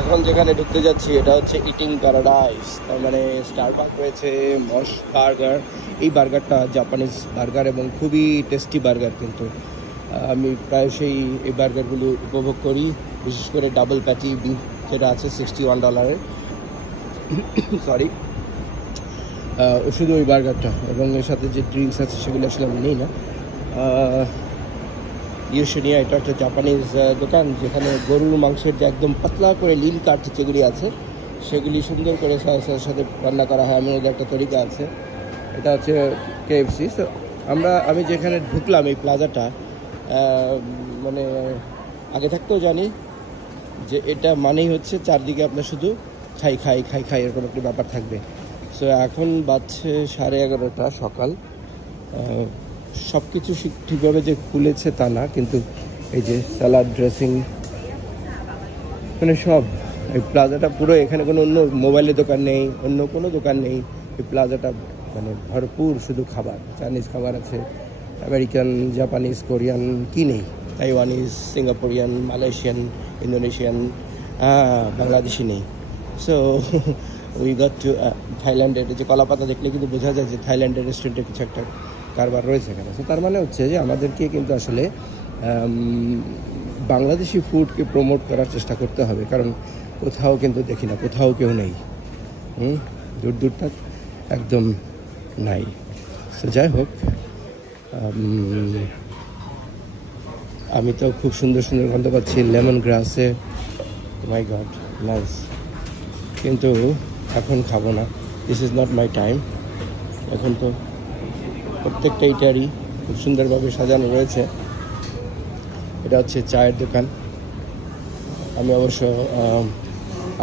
এখন যেখানে ঢুকতে যাচ্ছি এটা হচ্ছে ইটিং প্যারাডাইস, তার মানে স্টারবাক রয়েছে, মশ বার্গার। এই বার্গারটা জাপানিজ বার্গার এবং খুবই টেস্টি বার্গার, কিন্তু আমি প্রায়শই এই বার্গারগুলো উপভোগ করি, বিশেষ করে ডাবল প্যাটি বিফ যেটা আছে $61 সরি, শুধু ওই বার্গারটা এবং এর সাথে যে ড্রিঙ্কস আছে সেগুলো আসলে আমি নিই না। ইউশেনিয়া এটা একটা জাপানিজ দোকান, যেখানে গরুর মাংসের যে একদম পাতলা করে লিল কাট যেগুলি আছে সেগুলি সুন্দর করে সসের সাথে রান্না করা হয়, এমন একটা তরিকা আছে। এটা হচ্ছে কেএফসি। সো আমি যেখানে ঢুকলাম এই প্লাজাটা, মানে আগে থাকতেও জানি যে এটা মানেই হচ্ছে চারদিকে আপনার শুধু খাই খাই খাই খাই এরকম একটা ব্যাপার থাকবে। সো এখন বাজছে 11:30 সকাল। সব কিছু ঠিকভাবে যে খুলেছে তা না, কিন্তু এই যে স্যালাড ড্রেসিং মানে সব, এই প্লাজাটা পুরো, এখানে কোনো অন্য মোবাইলের দোকান নেই, অন্য কোনো দোকান নেই। এই প্লাজাটা মানে ভরপুর শুধু খাবার, চাইনিজ খাবার আছে, আমেরিকান, জাপানিজ, কোরিয়ান, কি নেই, Taiwanese, Singaporean, Malaysian, Indonesian, Bangladeshi নেই। সো উই গট টু থাইল্যান্ডের যে কলাপাতা দেখলে কিন্তু বোঝা যায় যে থাইল্যান্ডের রেস্টুরেন্টে কিছু একটা কারবার রয়েছে এখানে। সো তার মানে হচ্ছে যে আমাদেরকে কিন্তু আসলে বাংলাদেশি ফুডকে প্রমোট করার চেষ্টা করতে হবে, কারণ কোথাও কিন্তু দেখি না, কোথাও কেউ নেই, দূর দূর তক একদম নাই। সো যাই হোক, আমি তো খুব সুন্দর সুন্দর গন্ধ পাচ্ছি লেমন গ্রাসে, মাই গড নাইস, কিন্তু এখন খাবো না, this is not my time. এখন তো প্রত্যেকটা ইটারই খুব সুন্দরভাবে সাজানো রয়েছে। এটা হচ্ছে চায়ের দোকান। আমি অবশ্য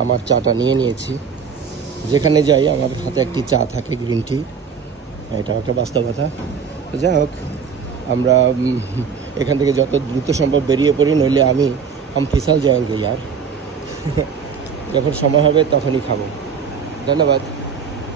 আমার চাটা নিয়ে নিয়েছি, যেখানে যাই আমার হাতে একটি চা থাকে, গ্রিন টি, এটা একটা বাস্তবতা। তো যাই হোক, আমরা এখান থেকে যত দ্রুত সম্ভব বেরিয়ে পড়ি, নইলে हम फिसल जाएंगे यार। যখন সময় হবে তখনই খাবো। ধন্যবাদ।